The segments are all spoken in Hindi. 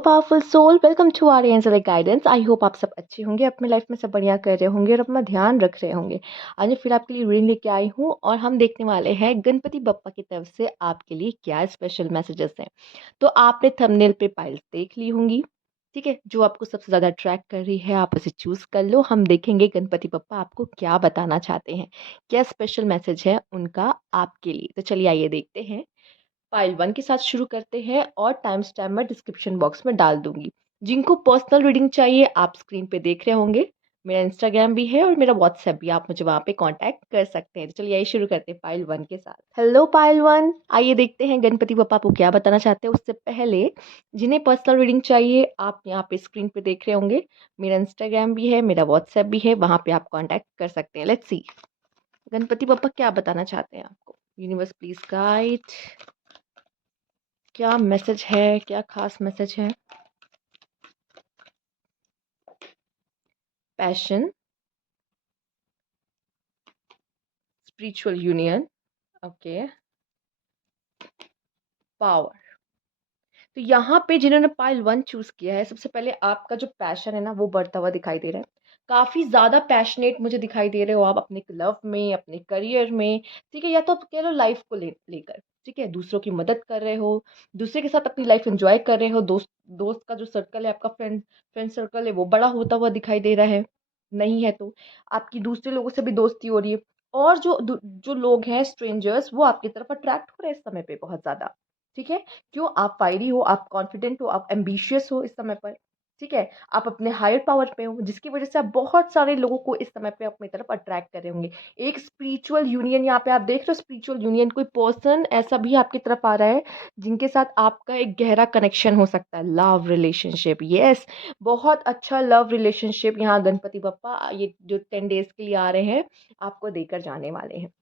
Powerful soul, welcome to our angelic guidance. I hope आप सब अच्छे होंगे, अपने लाइफ में सब बढ़िया कर रहे होंगे और अपना ध्यान रख रहे होंगे। आज मैं फिर आपके लिए रीडिंग लेके आई हूँ और हम देखने वाले हैं गणपति बप्पा की तरफ से आपके लिए क्या स्पेशल मैसेजेस हैं। तो आपने थंबनेल पे पाइल्स देख ली होंगी, ठीक है। जो आपको सबसे ज़्यादा अट्रैक्ट कर रही है आप उसे चूज़ कर लो। हम देखेंगे गणपति बप्पा आपको क्या बताना चाहते हैं, क्या स्पेशल मैसेज है उनका आपके लिए। तो चलिए आइए देखते हैं। फाइल 1 के साथ शुरू करते हैं और टाइम स्टैम्प मैं डिस्क्रिप्शन बॉक्स में डाल दूंगी। जिनको पर्सनल रीडिंग चाहिए आप स्क्रीन पे देख रहे होंगे। मेरा इंस्टाग्राम भी है और मेरा व्हाट्सएप भी, आप मुझे वहाँ पे कांटेक्ट कर सकते हैं। तो चलिए आइए शुरू करते हैं फाइल 1 के साथ। हेलो फाइल 1, आइए देखते हैं गणपति पापा आपको क्या बताना चाहते हैं। उससे पहले जिन्हें पर्सनल रीडिंग चाहिए आप यहाँ पे स्क्रीन पे देख रहे होंगे। मेरा इंस्टाग्राम भी है, मेरा व्हाट्सएप भी है, वहाँ पे आप कॉन्टैक्ट कर सकते हैं। लेट्स सी गणपति पापा क्या बताना चाहते हैं आपको। यूनिवर्स प्लीज गाइड, क्या मैसेज है, क्या खास मैसेज है। Passion, spiritual union, okay, power. तो यहाँ पे जिन्होंने पाइल 1 चूज किया है, सबसे पहले आपका जो पैशन है ना वो बढ़ता हुआ दिखाई दे रहा है। काफी ज्यादा पैशनेट मुझे दिखाई दे रहे हो आप अपने लव में, अपने करियर में, ठीक है। या तो आप कह लो लाइफ को लेकर, ठीक है। दूसरों की मदद कर रहे हो, दूसरे के साथ अपनी लाइफ एंजॉय कर रहे हो। दोस्त दोस्त का जो सर्कल है आपका, फ्रेंड सर्कल है, वो बड़ा होता हुआ दिखाई दे रहा है। नहीं है तो आपकी दूसरे लोगों से भी दोस्ती हो रही है। और जो लोग हैं स्ट्रेंजर्स, वो आपकी तरफ अट्रैक्ट हो रहे हैं इस समय पे बहुत ज्यादा, ठीक है। क्यों? आप फायरी हो, आप कॉन्फिडेंट हो, आप एम्बिशियस हो इस समय पर, ठीक है। आप अपने हायर पावर पे हो, जिसकी वजह से आप बहुत सारे लोगों को इस समय पे अपनी तरफ अट्रैक्ट कर रहे होंगे। एक स्पिरिचुअल यूनियन यहाँ पे आप देख रहे हो। स्पिरिचुअल यूनियन, कोई पर्सन ऐसा भी आपकी तरफ आ रहा है जिनके साथ आपका एक गहरा कनेक्शन हो सकता है। लव रिलेशनशिप, यस, बहुत अच्छा लव रिलेशनशिप यहाँ गणपति बप्पा ये जो 10 डेज के लिए आ रहे हैं आपको देकर जाने वाले हैं।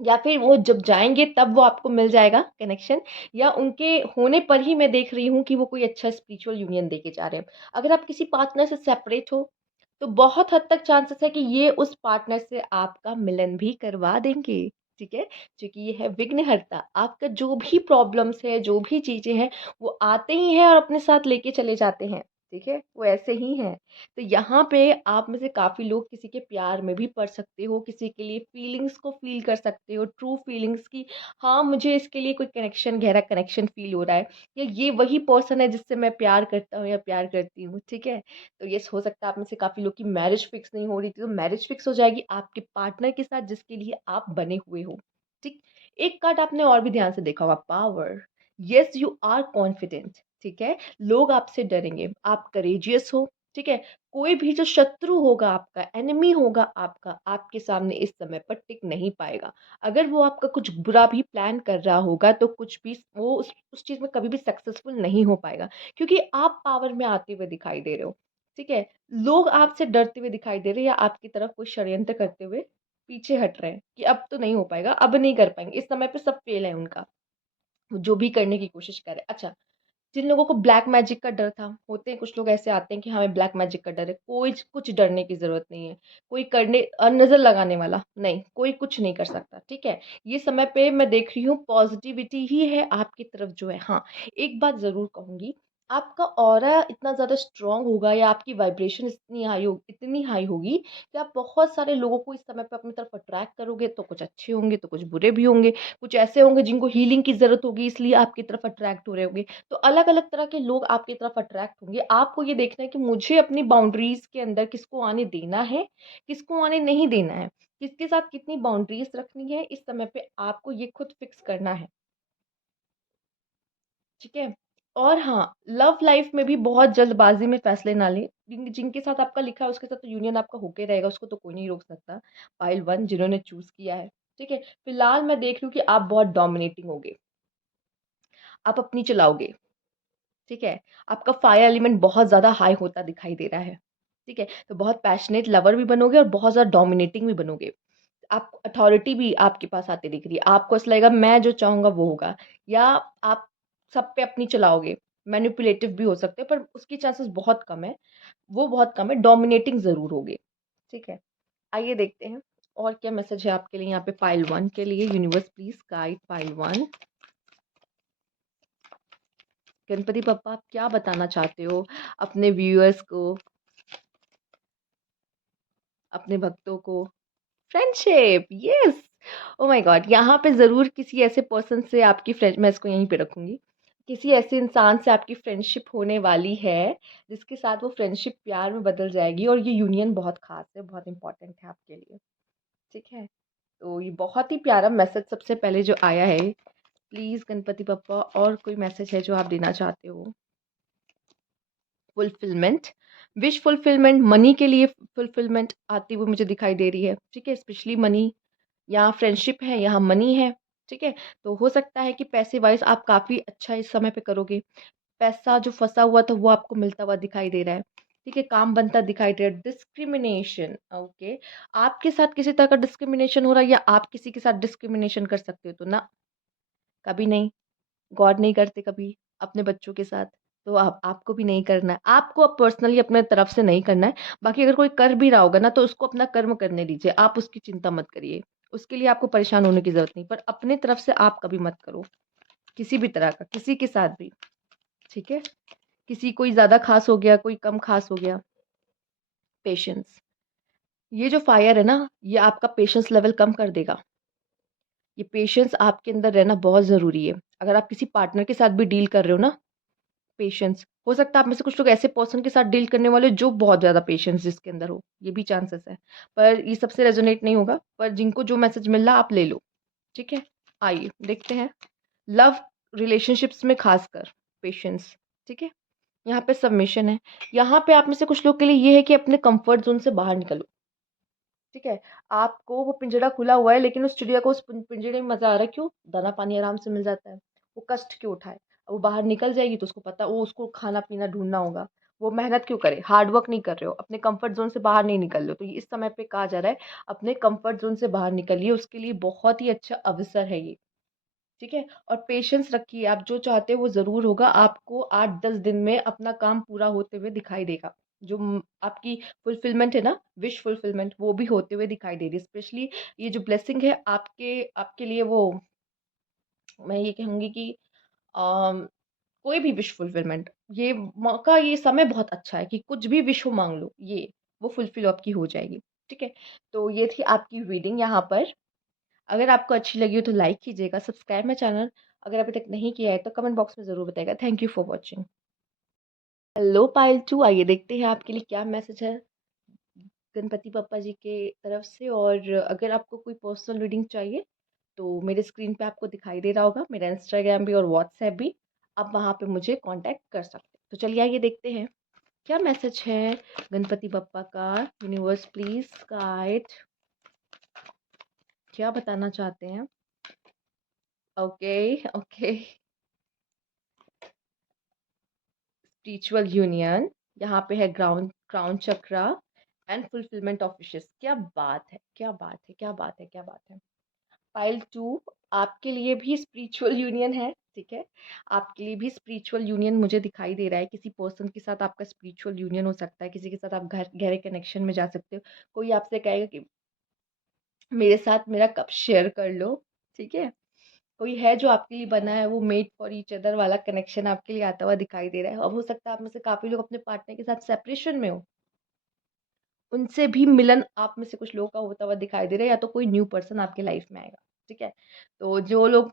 या फिर वो जब जाएँगे तब वो आपको मिल जाएगा कनेक्शन, या उनके होने पर ही मैं देख रही हूँ कि वो कोई अच्छा स्पिरिचुअल यूनियन देके जा रहे हैं। अगर आप किसी पार्टनर से सेपरेट हो, तो बहुत हद तक चांसेस है कि ये उस पार्टनर से आपका मिलन भी करवा देंगे, ठीक है? क्योंकि ये है विघ्नहर्ता। आपका जो भी प्रॉब्लम्स है, जो भी चीज़ें हैं, वो आते ही हैं और अपने साथ लेके चले जाते हैं, ठीक है? वो ऐसे ही हैं। तो यहाँ पे आप में से काफ़ी लोग किसी के प्यार में भी पड़ सकते हो, किसी के लिए फीलिंग्स को फ़ील कर सकते हो, ट्रू फीलिंग्स की। हाँ, मुझे इसके लिए कोई कनेक्शन, गहरा कनेक्शन फ़ील हो रहा है, या ये वही पर्सन है जिससे मैं प्यार करता हूँ या प्यार करती हूँ, ठीक है? तो ये हो सकता है आप में से काफ़ी लोग की मैरिज फिक्स नहीं हो रही थी, तो मैरिज फिक्स हो जाएगी आपके पार्टनर के साथ जिसके लिए आप बने हुए हो, ठीक? एक कार्ड आपने और भी ध्यान से देखा होगा, power. Yes, you are confident, ठीक है? लोग आपसे डरेंगे, आप करेजियस हो, ठीक है। कोई भी जो शत्रु होगा आपका, एनिमी होगा आपका, आपके सामने इस समय पर टिक नहीं पाएगा। अगर वो आपका कुछ बुरा भी प्लान कर रहा होगा तो कुछ भी वो उस चीज़ में कभी भी सक्सेसफुल नहीं हो पाएगा, क्योंकि आप पावर में आते हुए दिखाई दे रहे हो, ठीक है। लोग आपसे डरते हुए दिखाई दे रहे हैं या आपकी तरफ कोई षड्यंत्र करते हुए पीछे हट रहे हैं कि अब तो नहीं हो पाएगा, अब नहीं कर पाएंगे, इस समय पे सब फेल है उनका, वो जो भी करने की कोशिश कर रहे हैं। अच्छा, जिन लोगों को ब्लैक मैजिक का डर था, होते हैं कुछ लोग ऐसे आते हैं कि हमें ब्लैक मैजिक का डर है, कोई कुछ डरने की ज़रूरत नहीं है। कोई करने नज़र लगाने वाला नहीं, कोई कुछ नहीं कर सकता, ठीक है? ये समय पे मैं देख रही हूँ पॉज़िटिविटी ही है आपकी तरफ जो है। हाँ, एक बात ज़रूर कहूँगी, आपका ऑरा इतना ज़्यादा स्ट्रॉन्ग होगा या आपकी वाइब्रेशन इतनी हाई होगी कि आप बहुत सारे लोगों को इस समय पे अपनी तरफ अट्रैक्ट करोगे, तो कुछ अच्छे होंगे, तो कुछ बुरे भी होंगे। कुछ ऐसे होंगे जिनको हीलिंग की ज़रूरत होगी इसलिए आपकी तरफ अट्रैक्ट हो रहे होंगे। तो अलग-अलग तरह के लोग आपकी तरफ अट्रैक्ट होंगे। आपको ये देखना है कि मुझे अपनी बाउंड्रीज़ के अंदर किसको आने देना है, किसको आने नहीं देना है। किसके साथ कितनी बाउंड्रीज़ रखनी है, इस समय पे आपको ये खुद फिक्स करना है, ठीक है? और हाँ, लव लाइफ़ में भी बहुत जल्दबाज़ी में फैसले ना लें। जिनके साथ आपका लिखा है उसके साथ तो यूनियन आपका होके रहेगा, उसको तो कोई नहीं रोक सकता। पाइल 1 जिन्होंने चूज़ किया है, ठीक है? फिलहाल मैं देख रही हूँ कि आप बहुत डोमिनेटिंग होगे, आप अपनी चलाओगे। ठीक है? आपका फायर एलिमेंट बहुत ज़्यादा हाई होता दिखाई दे रहा है, ठीक है? तो बहुत पैशनेट लवर भी बनोगे और बहुत ज़्यादा डोमिनेटिंग भी बनोगे। आप अथॉरिटी भी आपके पास आती दिख रही है। आपको ऐसा लगेगा मैं जो चाहूँगा वो होगा, या आप सब पे अपनी चलाओगे। मैनिपुलेटिव भी हो सकते हैं पर उसकी चांसेस बहुत कम है, वो बहुत कम है, डोमिनेटिंग ज़रूर होगे, ठीक है? आइए देखते हैं और क्या मैसेज है आपके लिए यहाँ पे फाइल 1 के लिए। Universe please guide file 1, Ganpati Bappa आप क्या बताना चाहते हो अपने व्यूअर्स को, अपने भक्तों को? Friendship, yes! Oh my God! यहाँ पे ज़रूर किसी ऐसे पर्सन से आपकी फ्रेंड मैं इसको यहीं पे रखूँगी। किसी ऐसे इंसान से आपकी फ्रेंडशिप होने वाली है, जिसके साथ वो फ्रेंडशिप प्यार में बदल जाएगी और ये यूनियन बहुत ख़ास है, बहुत इम्पोर्टेंट है आपके लिए, ठीक है? तो ये बहुत ही प्यारा मैसेज सबसे पहले जो आया है, प्लीज़ गणपति बप्पा और कोई मैसेज है जो आप देना चाहते हो? फुलफिलमेंट, विश फुलफिलमेंट, मनी के लिए फुलफिलमेंट आती हुई मुझे दिखाई दे रही है, ठीक है? स्पेशली मनी, यहाँ फ्रेंडशिप है, यहाँ मनी है, ठीक है? तो हो सकता है कि पैसे वाइज़ आप काफ़ी अच्छा इस समय पे करोगे। पैसा जो फँसा हुआ था वो आपको मिलता हुआ दिखाई दे रहा है, ठीक है? काम बनता दिखाई दे रहा है। Discrimination, okay. आपके साथ किसी तरह का डिस्क्रिमिनेशन हो रहा है या आप किसी के साथ डिस्क्रिमिनेशन कर सकते हो? तो ना, कभी नहीं। गॉड नहीं करते कभी अपने बच्चों के साथ, तो आप आपको भी नहीं करना है। आपको अब पर्सनली अपने तरफ से नहीं करना है। बाकी अगर कोई कर भी रहा होगा ना, तो उसको अपना कर्म करने दीजिए, आप उसकी चिंता मत करिए। उसके लिए आपको परेशान होने की ज़रूरत नहीं, पर अपने तरफ से आप कभी मत करो, किसी भी तरह का, किसी के साथ भी, ठीक है? किसी कोई ज़्यादा ख़ास हो गया, कोई कम ख़ास हो गया, पेशेंस। ये जो फायर है ना, ये आपका पेशेंस लेवल कम कर देगा। ये पेशेंस आपके अंदर रहना बहुत ज़रूरी है। अगर आप किसी पार्टनर के साथ भी डील कर रहे हो ना, पेशेंस, हो सकता है आप में से कुछ लोग ऐसे पर्सन के साथ डील करने वाले हो जो बहुत ज़्यादा पेशेंस जिसके अंदर हो, ये भी चांसेस है। पर ये सबसे रेजोनेट नहीं होगा, पर जिनको जो मैसेज मिल रहा है आप ले लो, ठीक है? आइए देखते हैं, लव रिलेशनशिप्स में खासकर पेशेंस, ठीक है? यहाँ पे सबमिशन है, यहाँ पे आप में से कुछ लोग के लिए ये है कि अपने कंफर्ट ज़ोन से बाहर निकलो, ठीक है? आपको वो पिंजरा खुला हुआ है लेकिन उस चिड़िया को उस पिंजरे में मज़ा आ रहा है, क्यों? दाना पानी आराम से मिल जाता है, वो कष्ट क्यों उठाए? अब वो बाहर निकल जाएगी तो उसको पता, वो उसको खाना-पीना ढूँढना होगा, वो मेहनत क्यों करे? हार्ड वर्क नहीं कर रहे हो, अपने कंफर्ट ज़ोन से बाहर नहीं निकल रहे हो, तो ये इस समय पे कहा जा रहा है, अपने कंफर्ट ज़ोन से बाहर निकलिए, उसके लिए बहुत ही अच्छा अवसर है ये। ठीक है? और पेशेंस रखिए, आप जो चाहते हो वो ज़रूर होगा, आपको 8-10 दिन में अपना काम पूरा होते हुए दिखाई देगा। जो आपकी फुलफिलमेंट है ना, विश फुलफिलमेंट वो भी होते हुए दिखाई दे रही है। स्पेशली ये जो ब्लेसिंग है आपके आपके लिए वो मैं ये कहूँगी कि अम, कोई भी विश फुलफिलमेंट ये मौका ये समय बहुत अच्छा है कि कुछ भी विश हो माँग लो, ये वो फुलफिल आपकी हो जाएगी। ठीक है? तो ये थी आपकी रीडिंग यहाँ पर। अगर आपको अच्छी लगी हो तो लाइक कीजिएगा, सब्सक्राइब माय चैनल अगर अभी तक नहीं किया है तो कमेंट बॉक्स में ज़रूर बताइएगा। Thank you for watching. Hello Payal 2, आइए देखते हैं आपके लिए क्या मैसेज है गणपति बप्पा जी के तरफ से। और अगर आपको कोई पर्सनल रीडिंग चाहिए तो मेरे स्क्रीन पे आपको दिखाई दे रहा होगा मेरा इंस्टाग्राम भी और व्हाट्सएप भी, आप वहाँ पे मुझे कांटेक्ट कर सकते हैं। तो चलिए आइए देखते हैं क्या मैसेज है गणपति बप्पा का। यूनिवर्स प्लीज गाइड, क्या बताना चाहते हैं? Okay, okay. स्पिरिचुअल यूनियन, यहाँ पे है ground crown chakra and fulfilment of wishes. क्या बात है, क्या बात है, क्या बात है, क्या बात है। पाइल 2 आपके लिए भी स्पिरिचुअल यूनियन है, ठीक है? आपके लिए भी स्पिरिचुअल यूनियन मुझे दिखाई दे रहा है। किसी पर्सन के साथ आपका स्पिरिचुअल यूनियन हो सकता है, किसी के साथ आप गहरे कनेक्शन में जा सकते हो। कोई आपसे कहेगा कि मेरे साथ मेरा कप शेयर कर लो, ठीक है? कोई है जो आपके लिए बना है, वो मेड फॉर ईच अदर वाला कनेक्शन आपके लिए आता हुआ दिखाई दे रहा है। अब हो सकता है आप में से काफ़ी लोग अपने पार्टनर के साथ सेपरेशन में हो, उनसे भी मिलन आप में से कुछ लोगों का होता हुआ दिखाई दे रहा है, या तो कोई न्यू पर्सन आपके लाइफ में आएगा, ठीक है? तो जो लोग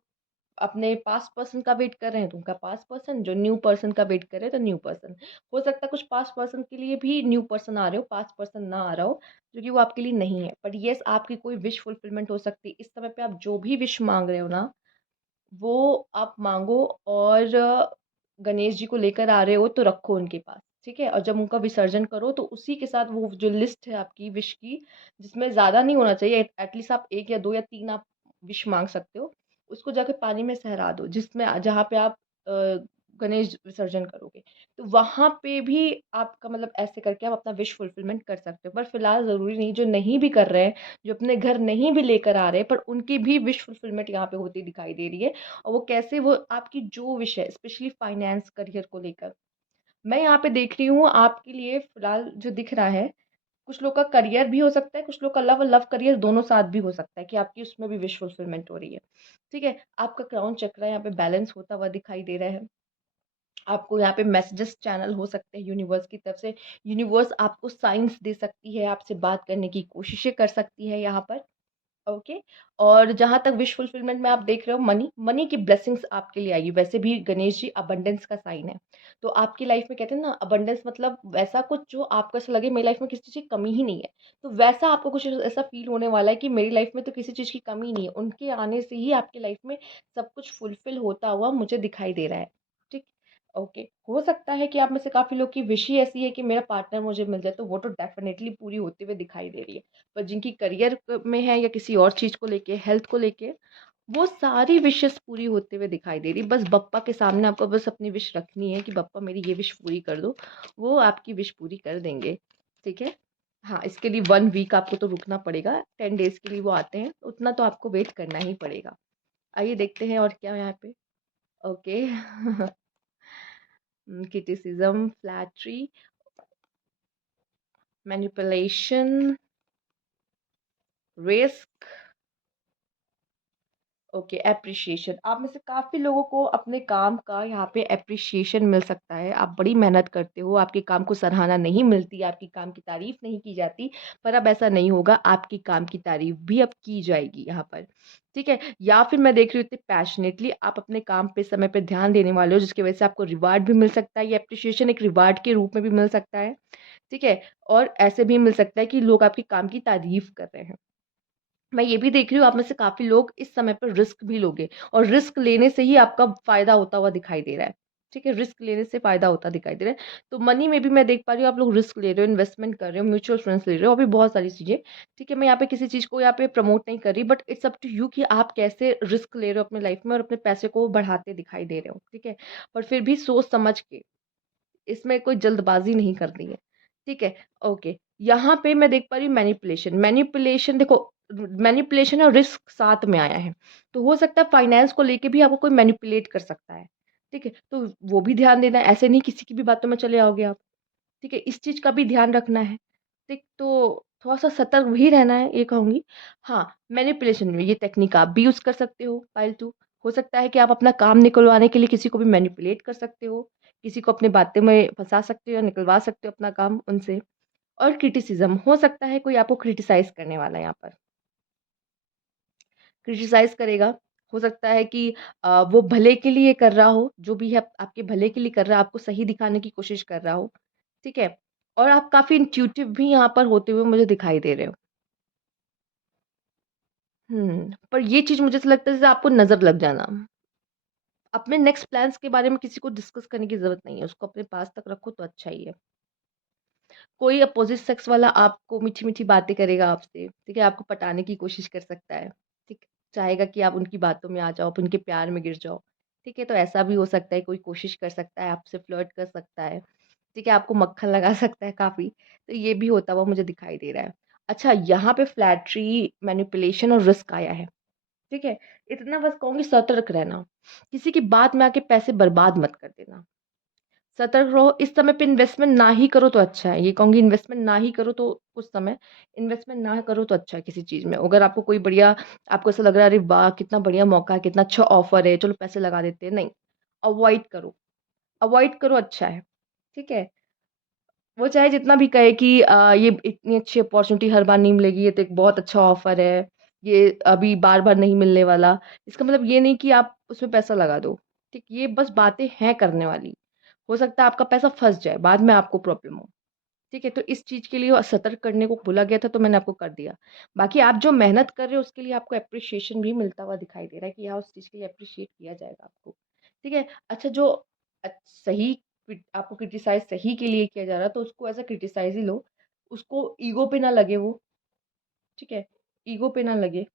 अपने पास्ट पर्सन का वेट कर रहे हैं तो उनका पास्ट पर्सन, जो न्यू पर्सन का वेट कर रहे हैं तो न्यू पर्सन। हो सकता है कुछ पास्ट पर्सन के लिए भी न्यू पर्सन आ रहे हो, पास्ट पर्सन ना आ रहा हो, जो कि वो आपके लिए नहीं है। बट येस, आपकी कोई विश फुलफिलमेंट हो सकती है। इस समय पे आप जो भी विश माँग रहे हो ना, वो आप माँगो। और गणेश जी को लेकर आ रहे हो तो रखो उनके पास, ठीक है? और जब उनका विसर्जन करो तो उसी के साथ वो जो लिस्ट है आपकी विश की, जिसमें ज़्यादा नहीं होना चाहिए, एटलीस्ट आप 1 या 2 या 3 आप विश माँग सकते हो। उसको जाके पानी में सहरा दो, जिसमें जहाँ पे आप गणेश विसर्जन करोगे। तो वहाँ पे भी आपका मतलब ऐसे करके आप अपना विश फुलफिलमेंट कर सकते हो। पर फिलहाल ज़रूरी नहीं, जो नहीं भी कर रहे हैं, जो अपने घर नहीं भी लेकर आ रहे हैं, पर उनकी भी विश फुलफिलमेंट यहाँ पे होती दिखाई दे रही है। और वो कैसे, वो आपकी जो विषय है स्पेशली फाइनेंस करियर को लेकर, मैं यहाँ पे देख रही हूँ आपके लिए फिलहाल जो दिख रहा है, कुछ लोग का करियर भी हो सकता है, कुछ लोग का लव और लव करियर दोनों साथ भी हो सकता है कि आपकी उसमें भी विश फुलफिलमेंट हो रही है, ठीक है? आपका क्राउन चक्र यहाँ पे बैलेंस होता हुआ दिखाई दे रहा है। आपको यहाँ पे मैसेजेस चैनल हो सकते हैं यूनिवर्स की तरफ से। यूनिवर्स आपको साइंस दे सकती है, आपसे बात करने की कोशिशें कर सकती है यहाँ पर। ओके। और जहाँ तक विश फुलफिलमेंट में आप देख रहे हो, मनी मनी की ब्लेसिंग्स आपके लिए आएगी। वैसे भी गणेश जी अबंडेंस का साइन है, तो आपकी लाइफ में कहते हैं ना अबंडेंस मतलब वैसा कुछ जो आपको ऐसा लगे मेरी लाइफ में किसी चीज़ की कमी ही नहीं है। तो वैसा आपको कुछ ऐसा फील होने वाला है कि मेरी लाइफ में तो किसी चीज़ की कमी नहीं है, उनके आने से ही आपकी लाइफ में सब कुछ फुलफिल होता हुआ मुझे दिखाई दे रहा है। ठीक। ओके। हो सकता है कि आप में से काफ़ी लोग की विश ही ऐसी है कि मेरा पार्टनर मुझे मिल जाए, तो वो तो डेफिनेटली पूरी होते हुए दिखाई दे रही है। पर जिनकी करियर में है या किसी और चीज़ को लेके, हेल्थ को लेके, वो सारी विशेस पूरी होते हुए दिखाई दे रही। बस बप्पा के सामने आपको बस अपनी विश रखनी है कि बप्पा मेरी ये विश पूरी कर दो, वो आपकी विश पूरी कर देंगे। ठीक है। हाँ, इसके लिए 1 वीक आपको तो रुकना पड़ेगा, 10 डेज के लिए वो आते हैं, उतना तो आपको वेट करना ही पड़ेगा। आइए देखते हैं और क्या है यहाँ पे। Okay. Criticism, flattery, manipulation, risk, okay, appreciation. आप में से काफ़ी लोगों को अपने काम का यहाँ पे एप्रिशिएशन मिल सकता है। आप बड़ी मेहनत करते हो, आपके काम को सराहना नहीं मिलती, आपकी काम की तारीफ़ नहीं की जाती, पर अब ऐसा नहीं होगा, आपकी काम की तारीफ़ भी अब की जाएगी यहाँ पर। ठीक है? या फिर मैं देख रही हूँ इतने पैशनेटली आप अपने काम पे समय पे ध्यान देने वाले हो, जिसकी वजह से आपको रिवार्ड भी मिल सकता है। ये एप्रिशिएशन एक रिवार्ड के रूप में भी मिल सकता है। ठीक है? और ऐसे भी मिल सकता है कि लोग आपके काम की तारीफ़ कर रहे हैं। मैं ये भी देख रही हूँ आप में से काफ़ी लोग इस समय पर रिस्क भी लोगे, और रिस्क लेने से ही आपका फ़ायदा होता हुआ दिखाई दे रहा है। ठीक है? रिस्क लेने से फ़ायदा होता दिखाई दे रहा है। तो मनी में भी मैं देख पा रही हूँ आप लोग रिस्क ले रहे हो, इन्वेस्टमेंट कर रहे हो, म्यूचुअल फंड्स ले रहे हो, और भी बहुत सारी चीज़ें। ठीक है? मैं यहाँ पे किसी चीज़ को यहाँ पे प्रमोट नहीं कर रही, but it's up to you कि आप कैसे रिस्क ले रहे हो अपनी लाइफ़ में और अपने पैसे को बढ़ाते दिखाई दे रहे हो। ठीक है? पर फिर भी सोच समझ के, इसमें कोई जल्दबाज़ी नहीं करनी है, ठीक है? ओके, यहाँ पे मैं देख पा रही हूँ मैनिपुलेशन। मैनिपुलेशन देखो, मैनिपुलेशन और रिस्क साथ में आया है, तो हो सकता है फाइनेंस को लेके भी आपको कोई मैनिपुलेट कर सकता है, ठीक है? तो वो भी ध्यान देना है, ऐसे नहीं किसी की भी बातों में चले आओगे आप, ठीक है? इस चीज़ का भी ध्यान रखना है, ठीक? तो थोड़ा-सा सतर्क भी रहना है, ये कहूँगी। हाँ, मैनिपुलेशन में ये टेक्निक आप भी यूज़ कर सकते हो, पाइल 2। हो सकता है कि आप अपना काम निकलवाने के लिए किसी को भी मैनिपुलेट कर सकते हो, किसी को अपनी बातों में फँसा सकते हो, निकलवा सकते हो अपना काम उनसे। और क्रिटिसिज़्म, हो सकता है कोई आपको क्रिटिसाइज़ करने वाला है यहाँ पर, क्रिटिसाइज़ करेगा। हो सकता है कि वो भले के लिए कर रहा हो, जो भी है आपके भले के लिए कर रहा है, आपको सही दिखाने की कोशिश कर रहा हो, ठीक है? और आप काफ़ी इंट्यूटिव भी यहाँ पर होते हुए मुझे दिखाई दे रहे हो। पर ये चीज़ मुझे ऐसा लगता है जैसे आपको नज़र लग जाना। अपने नेक्स्ट प्लान्स के बारे में किसी को डिस्कस करने की ज़रूरत नहीं है, उसको अपने पास तक रखो तो अच्छा ही है। कोई अपोज़िट सेक्स वाला आपको मीठी-मीठी बातें करेगा आपसे, ठीक है? आपको पटाने की कोशिश कर सकता है, ठीक? चाहेगा कि आप उनकी बातों में आ जाओ, आप उनके प्यार में गिर जाओ, ठीक है? तो ऐसा भी हो सकता है, कोई कोशिश कर सकता है, आपसे फ्लर्ट कर सकता है, ठीक है? आपको मक्खन लगा सकता है काफ़ी, तो ये भी होता हुआ मुझे दिखाई दे रहा है। अच्छा, यहाँ पे फ्लैटरी, मैनिपुलेशन और रिस्क आया है, ठीक है? इतना बस कहूँगी सतर्क रहना, किसी की बात में आके पैसे बर्बाद मत कर देना। सतर्क रहो, इस समय पे इन्वेस्टमेंट ना ही करो तो अच्छा है। ये कहूँगी इन्वेस्टमेंट ना ही करो तो कुछ समय इन्वेस्टमेंट ना करो तो अच्छा है किसी चीज़ में। अगर आपको कोई बढ़िया, आपको ऐसा लग रहा है अरे वाह! कितना बढ़िया मौका है, कितना अच्छा ऑफ़र है, चलो पैसे लगा देते हैं, नहीं, अवॉइड करो अच्छा है, ठीक है? वो चाहे जितना भी कहे कि ये इतनी अच्छी अपॉर्च्युनिटी हर बार नहीं मिलेगी, ये तो एक बहुत अच्छा ऑफ़र है, ये अभी बार-बार नहीं मिलने वाला। इसका मतलब ये नहीं कि आप उसमें पैसा लगा दो, ठीक? ये बस बातें हैं करने वाली। हो सकता है आपका पैसा फँस जाए, बाद में आपको प्रॉब्लम हो, ठीक है? तो इस चीज़ के लिए सतर्क करने को बोला गया था, तो मैंने आपको कर दिया। बाकी आप जो मेहनत कर रहे हो, उसके लिए आपको एप्रिसिएशन भी मिलता हुआ दिखाई दे रहा है कि हाँ, उस चीज़ के लिए एप्रिशिएट किया जाएगा आपको, ठीक है? अच्छा, जो सही आपको क्रिटिसाइज़ सही के लिए किया जा रहा है, तो उसको एज़ अ क्रिटिसाइज़ ही लो। उसको ईगो पे ना लगे वो, ठीक है? ईगो पे ना लगे।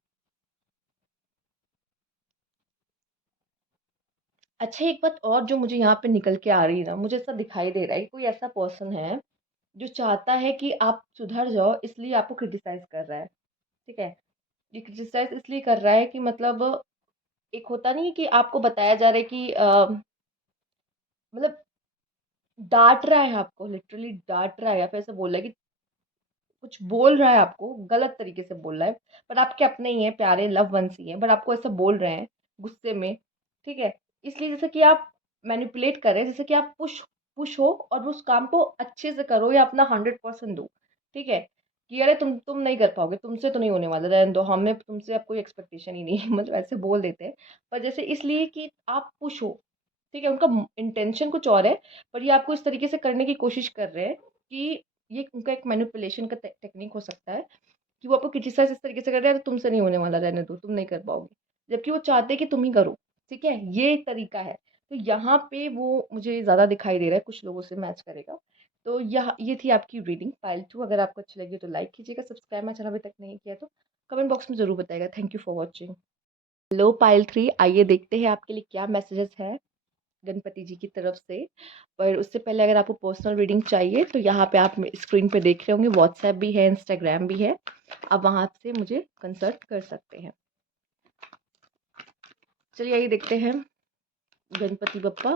अच्छा, एक बात और जो मुझे यहाँ पे निकल के आ रही है ना, मुझे ऐसा दिखाई दे रहा है कि कोई ऐसा पर्सन है जो चाहता है कि आप सुधर जाओ, इसलिए आपको क्रिटिसाइज़ कर रहा है, ठीक है? ये क्रिटिसाइज़ इसलिए कर रहा है कि मतलब एक होता नहीं है कि आपको बताया जा रहा है कि मतलब डाँट रहा है आपको, लिटरली डाँट रहा है या फिर ऐसा बोल रहा है कि कुछ बोल रहा है आपको, गलत तरीके से बोल रहा है, पर आपके अपने ही हैं, प्यारे लव्ड वन्स ही हैं, बट आपको ऐसा बोल रहे हैं गुस्से में, ठीक है? इसलिए जैसे कि आप मैनिपुलेट कर रहे हैं, जैसे कि आप पुश पुश हो और उस काम को अच्छे से करो या अपना 100% दो, ठीक है? कि अरे तुम नहीं कर पाओगे, तुमसे तो नहीं होने वाला, रहने दो, हमने तुमसे अब कोई एक्सपेक्टेशन ही नहीं है मतलब ऐसे बोल देते हैं। पर जैसे इसलिए कि आप पुश हो, ठीक है? उनका इंटेंशन कुछ और है, पर ये आपको इस तरीके से करने की कोशिश कर रहे हैं कि ये उनका एक मैनिपुलेशन का टेक्निक हो सकता है कि वो आपको क्रिटिसाइज़ इस तरीके से कर रहे हैं, "अरे तुमसे नहीं होने वाला, रहने दो, तुम नहीं कर पाओगे।" जबकि वो चाहते हैं कि तुम ही करो, ठीक है? ये एक तरीका है। तो यहाँ पे वो मुझे ज़्यादा दिखाई दे रहा है, कुछ लोगों से मैच करेगा। तो ये थी आपकी रीडिंग पाइल 2। अगर आपको अच्छी लगी तो लाइक कीजिएगा, सब्सक्राइब मेरा चैनल अभी तक नहीं किया तो कमेंट बॉक्स में ज़रूर बताइएगा। Thank you for watching. Hello pile 3, आइए देखते हैं आपके लिए क्या मैसेजेस है गणपति जी की तरफ से। पर उससे पहले अगर आपको पर्सनल रीडिंग चाहिए तो यहाँ पे आप स्क्रीन पे देख रहे होंगे, व्हाट्सएप भी है, इंस्टाग्राम भी है, आप वहाँ से मुझे कंसल्ट कर सकते हैं। चलिए आइए देखते हैं, गणपति बप्पा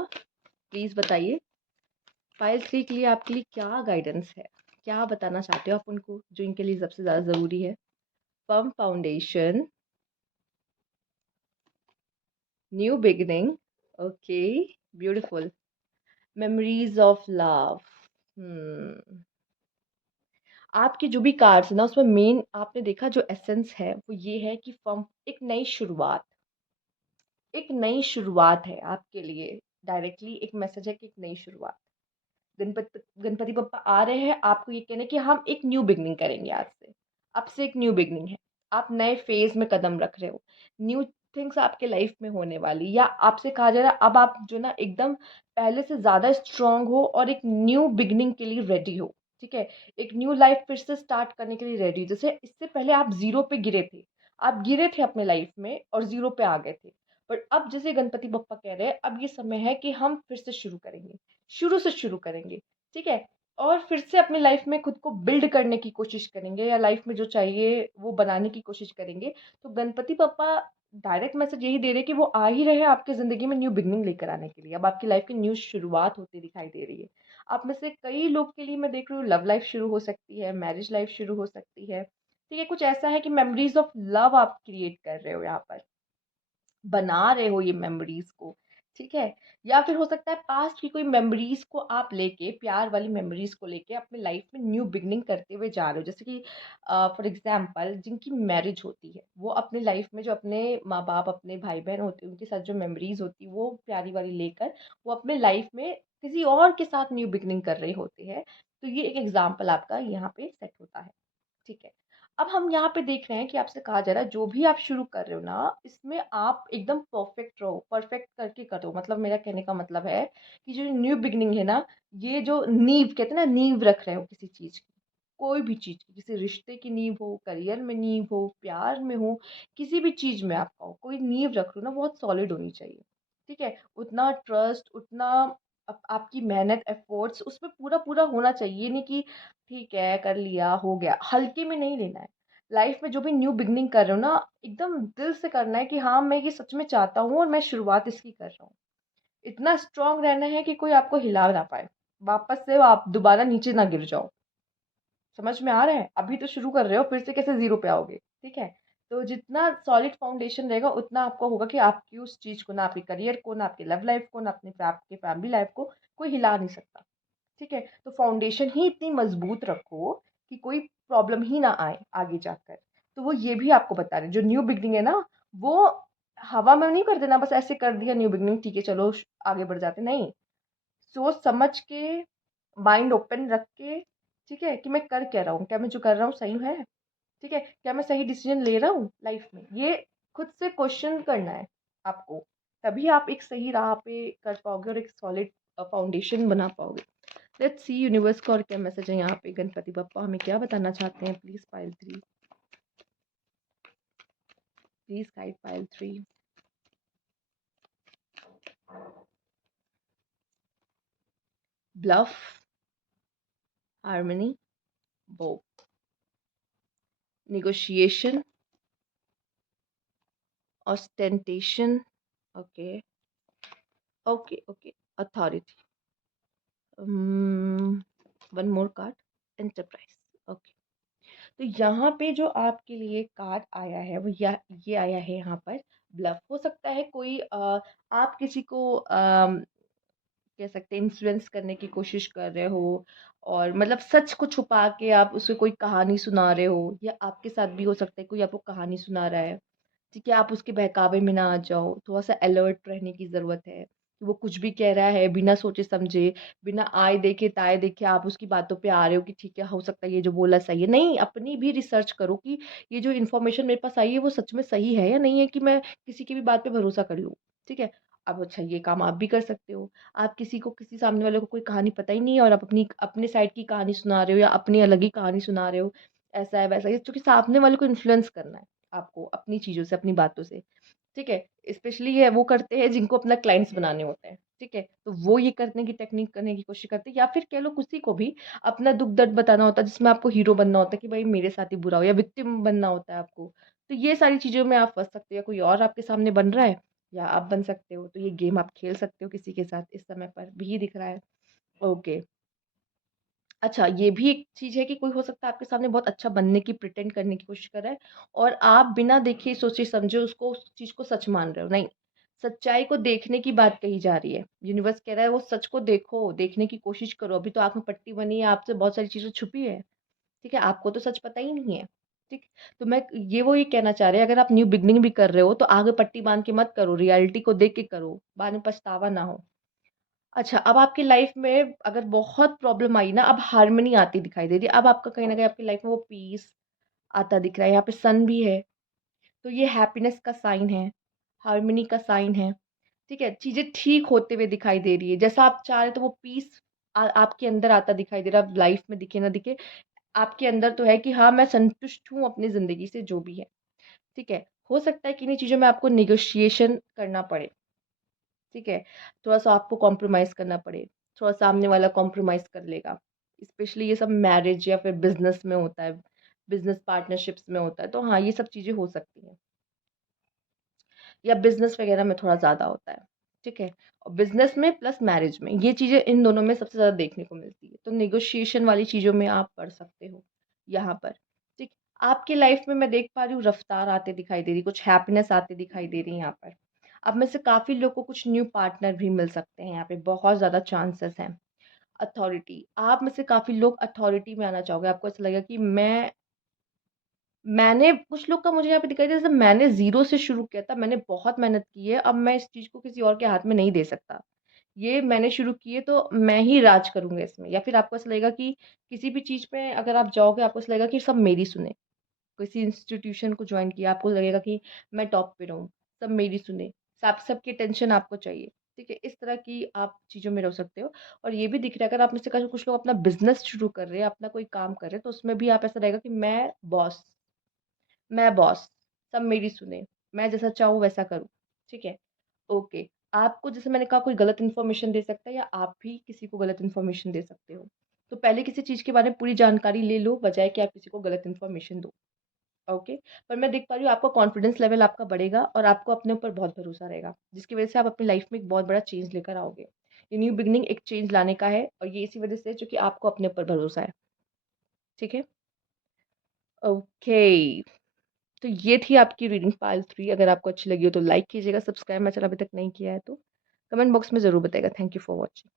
प्लीज़ बताइए फाइल 3 के लिए आपके लिए क्या गाइडेंस है, क्या बताना चाहते हो आप उनको जो इनके लिए सबसे ज़्यादा ज़रूरी है। Firm foundation, new beginning, okay, beautiful, memories of love. आपकी जो भी कार्ड्स है ना उसमें मेन आपने देखा जो एसेंस है वो ये है कि फर्म एक नई शुरुआत, एक नई शुरुआत है आपके लिए। डायरेक्टली एक मैसेज है कि एक नई शुरुआत। गणपति बप्पा आ रहे हैं आपको ये कहने कि हम एक न्यू बिगनिंग करेंगे आज से। अब से एक न्यू बिगनिंग है। आप नए फेज में कदम रख रहे हो। न्यू थिंग्स आपके लाइफ में होने वाली, या आपसे कहा जा रहा है अब आप जो ना एकदम पहले से ज़्यादा स्ट्रांग हो और एक न्यू बिगनिंग के लिए रेडी हो। ठीक है? एक न्यू लाइफ फिर से स्टार्ट करने के लिए रेडी हो। जैसे इससे पहले आप ज़ीरो पे गिरे थे। आप गिरे थे अपने लाइफ में और ज़ीरो पे आ गए थे। बट अब जैसे गणपति बप्पा कह रहे हैं अब ये समय है कि हम फिर से शुरू करेंगे। शुरू से शुरू करेंगे। ठीक है? और फिर से अपनी लाइफ में खुद को बिल्ड करने की कोशिश करेंगे या लाइफ में जो चाहिए वो बनाने की कोशिश करेंगे। तो गणपति बप्पा डायरेक्ट मैसेज यही दे रहे हैं कि वो आ ही रहे हैं आपकी ज़िंदगी में न्यू बिगिनिंग लेकर आने के लिए। अब आपकी लाइफ की न्यू शुरुआत होती दिखाई दे रही है। आप में से कई लोग के लिए मैं देख रही हूँ लव लाइफ शुरू हो सकती है, मैरिज लाइफ शुरू हो सकती है। ठीक है? कुछ ऐसा है कि मेमोरीज़ ऑफ लव आप क्रिएट कर रहे हो यहाँ पर। बना रहे हो ये मेमोरीज को, ठीक है? या फिर हो सकता है पास्ट की कोई मेमोरीज को आप लेके, प्यार वाली मेमोरीज को लेके अपने लाइफ में न्यू बिगनिंग करते हुए जा रहे हो। जैसे कि फॉर एग्जाम्पल जिनकी मैरिज होती है वो अपने लाइफ में जो अपने माँ बाप, अपने भाई बहन होते हैं उनके साथ जो मेमोरीज होती है वो प्यारी वाली लेकर वो अपने लाइफ में किसी और के साथ न्यू बिगनिंग कर रहे होते हैं। तो ये एक एग्जाम्पल आपका यहाँ पे सेट होता है। ठीक है। अब हम यहाँ पे देख रहे हैं कि आपसे कहा जा रहा है जो भी आप शुरू कर रहे हो ना इसमें आप एकदम परफेक्ट रहो, परफेक्ट करके करो। मतलब मेरा कहने का मतलब है कि जो न्यू बिगनिंग है ना, ये जो नींव कहते हैं ना, नींव रख रहे हो किसी चीज की, कोई भी चीज की, किसी रिश्ते की नींव हो, करियर में नींव हो, प्यार में हो, किसी भी चीज में आपका हो, कोई नींव रख रहे हो ना बहुत सॉलिड होनी चाहिए। ठीक है? उतना ट्रस्ट, उतना आपकी मेहनत, एफर्ट्स उसमें पूरा पूरा होना चाहिए। ये नहीं कि ठीक है कर लिया हो गया, हल्के में नहीं लेना है। लाइफ में जो भी न्यू बिगनिंग कर रहे हो ना एकदम दिल से करना है कि हाँ मैं ये सच में चाहता हूँ और मैं शुरुआत इसकी कर रहा हूँ। इतना स्ट्रांग रहना है कि कोई आपको हिला ना पाए, वापस से आप दोबारा नीचे ना गिर जाओ। समझ में आ रहा है? अभी तो शुरू कर रहे हो, फिर से कैसे ज़ीरो पे आओगे, ठीक है? तो जितना सॉलिड फाउंडेशन रहेगा उतना आपको होगा कि आपकी उस चीज़ को, ना आपके करियर को, ना आपकी लव लाइफ को, ना अपने आपके फैमिली लाइफ को कोई हिला नहीं सकता, ठीक है? तो फाउंडेशन ही इतनी मजबूत रखो कि कोई प्रॉब्लम ही ना आए आगे जाकर। तो वो ये भी आपको बता रहे हैं, जो न्यू बिगिनिंग है ना, वो हवा में नहीं कर देना, बस ऐसे कर दिया न्यू बिगिनिंग, ठीक है चलो आगे बढ़ जाते, नहीं। सोच समझ के, माइंड ओपन रख के, ठीक है, कि मैं कर क्या रहा हूँ, क्या मैं जो कर रहा हूँ सही है, ठीक है, क्या मैं सही डिसीजन ले रहा हूँ लाइफ में, ये खुद से क्वेश्चन करना है आपको। तभी आप एक सही राह पे कर पाओगे और एक सॉलिड फाउंडेशन बना पाओगे। लेट्स सी यूनिवर्स का और क्या मैसेज है यहाँ पे, गणपति बप्पा हमें क्या बताना चाहते हैं। Please file 3, please guide file 3। Bluff, harmony, bow, negotiation, ostentation, okay, okay, okay, authority, one more card, enterprise, okay. तो यहाँ पे जो आपके लिए कार्ड आया है वो ये आया है यहाँ पर ब्लफ। हो सकता है कोई आप किसी को कह सकते हैं इन्फ्लुएंस करने की कोशिश कर रहे हो, और मतलब सच को छुपा के आप उसे कोई कहानी सुना रहे हो, या आपके साथ भी हो सकता है कोई आपको कहानी सुना रहा है, ठीक है, आप उसके बहकावे में ना आ जाओ, थोड़ा-सा अलर्ट रहने की ज़रूरत है, कि वो कुछ भी कह रहा है बिना सोचे-समझे, बिना आए देखे, ताए देखे आप उसकी बातों पे आ रहे हो कि ठीक है, हो सकता है ये जो बोला सही है। नहीं, अपनी भी रिसर्च करो कि ये जो इन्फॉर्मेशन मेरे पास आई है, वो सच में सही है या नहीं है, कि मैं किसी की भी बात पे भरोसा कर लूँ, ठीक है? अब अच्छा, ये काम आप भी कर सकते हो। आप किसी को, किसी सामने वाले को कोई कहानी पता ही नहीं है और आप अपनी अपने साइड की कहानी सुना रहे हो या अपनी अलग ही कहानी सुना रहे हो, ऐसा है, वैसा है, क्योंकि सामने वाले को इन्फ्लुएंस करना है आपको अपनी चीज़ों से, अपनी बातों से, ठीक है? स्पेशली ये वो करते हैं जिनको अपना क्लाइंट्स बनाने होते हैं, ठीक है? तो वो ये करने की टेक्निक करने की कोशिश करते हैं, या फिर कह लो किसी को भी अपना दुःख दर्द बताना होता है, जिसमें आपको हीरो बनना होता है कि भाई मेरे साथ ही बुरा हो, या विक्टिम बनना होता है आपको। तो ये सारी चीज़ों में आप फँस सकते हो, या कोई और आपके सामने बन रहा है या आप बन सकते हो। तो ये गेम आप खेल सकते हो किसी के साथ इस समय पर भी दिख रहा है। ओके। अच्छा, ये भी एक चीज़ है कि कोई हो सकता है आपके सामने बहुत अच्छा बनने की प्रिटेंड करने की कोशिश कर रहा है, और आप बिना देखे सोचे समझे उसको, उस चीज़ को सच मान रहे हो। नहीं, सच्चाई को देखने की बात कही जा रही है। यूनिवर्स कह रहा है वो सच को देखो, देखने की कोशिश करो। अभी तो आँख में पट्टी बनी है, आपसे बहुत सारी चीज़ें छुपी है, ठीक है? आपको तो सच पता ही नहीं है, ठीक? तो मैं ये वो ये कहना चाह रहे हैं, अगर आप न्यू बिगिनिंग भी कर रहे हो तो आगे पट्टी बाँध के मत करो, रियलिटी को देख के करो, बाद में पछतावा ना हो। अच्छा, अब आपकी लाइफ में अगर बहुत प्रॉब्लम आई ना, अब हार्मनी आती दिखाई दे रही है। अब आपका कहीं न कहीं आपकी लाइफ में वो पीस आता दिख रहा है। यहाँ पे सन भी है, तो ये हैप्पीनेस का साइन है, हार्मनी का साइन है, ठीक है? चीज़ें ठीक होते हुए दिखाई दे रही है। जैसा आप चाह रहे, तो वो पीस आपके अंदर आता दिखाई दे रहा है। अब लाइफ में दिखे ना दिखे, आपके अंदर तो है कि हाँ, मैं संतुष्ट हूँ अपनी ज़िंदगी से जो भी है, ठीक है? हो सकता है कि इन्हीं चीज़ों में आपको नेगोशिएशन करना पड़े। ठीक है? थोड़ा-सा आपको कॉम्प्रोमाइज़ करना पड़े, थोड़ा सामने वाला कॉम्प्रोमाइज़ कर लेगा। स्पेशली ये सब मैरिज या फिर बिज़नेस में होता है, बिज़नेस पार्टनरशिप्स में होता है, तो हाँ, ये सब चीज़ें हो सकती हैं। या बिज़नेस वगैरह में थोड़ा ज़्यादा होता है, ठीक है? और बिज़नेस में प्लस मैरिज में, ये चीज़ें इन दोनों में सबसे ज़्यादा देखने को मिलती है। तो नेगोशिएशन वाली चीज़ों में आप पढ़ सकते हो यहाँ पर, ठीक? आपकी लाइफ़ में मैं देख पा रही हूँ रफ़्तार आते दिखाई दे रही है, कुछ हैप्पीनेस आती दिखाई दे रही है यहाँ पर। अब में से काफ़ी लोग को कुछ न्यू पार्टनर भी मिल सकते हैं, यहाँ पे बहुत ज़्यादा चांसेस हैं। अथॉरिटी, आप में से काफ़ी लोग अथॉरिटी में आना चाहोगे, आपको ऐसा लगेगा कि मैंने कुछ लोग का मुझे यहाँ पे दिखाई दिया, जैसे मैंने ज़ीरो से शुरू किया था, मैंने बहुत मेहनत की है, अब मैं इस चीज़ को किसी और के हाथ में नहीं दे सकता। ये मैंने शुरू की है तो मैं ही राज करूँगा इसमें, या फिर आपको ऐसा लगेगा कि किसी भी चीज़ में अगर आप जाओगे, आपको ऐसा लगेगा कि सब मेरी सुने। किसी इंस्टीट्यूशन को जॉइन किया, आपको लगेगा कि मैं टॉप पे रहूँ, सब मेरी सुने, सब सबकी अटेंशन आपको चाहिए, ठीक है? इस तरह की आप चीज़ों में रह सकते हो। और ये भी दिख रहा है, अगर आप में से कुछ लोग अपना बिज़नेस शुरू कर रहे हैं, अपना कोई काम कर रहे हैं, तो उसमें भी आप ऐसा रहेगा कि मैं बॉस, सब मेरी सुने, मैं जैसा चाहूँ वैसा करूँ, ठीक है? ओके, आपको जैसे मैंने कहा कोई गलत इन्फॉर्मेशन दे सकता है, या आप भी किसी को गलत इन्फॉर्मेशन दे सकते हो। तो पहले किसी चीज़ के बारे में पूरी जानकारी ले लो, बजाए कि आप किसी को गलत इन्फॉर्मेशन दो। ओके, पर मैं देख पा रही हूँ आपका कॉन्फिडेंस लेवल आपका बढ़ेगा, और आपको अपने ऊपर बहुत भरोसा रहेगा, जिसकी वजह से आप अपनी लाइफ में एक बहुत बड़ा चेंज लेकर आओगे। ये न्यू बिगिनिंग एक चेंज लाने का है, और ये इसी वजह से है क्योंकि आपको अपने ऊपर भरोसा है, ठीक है? ओके, तो ये थी आपकी रीडिंग पार्ट 3। अगर आपको अच्छी लगी हो तो लाइक कीजिएगा, सब्सक्राइब मेरा चैनल अभी तक नहीं किया है तो कमेंट बॉक्स में ज़रूर बताइएगा। Thank you for watching.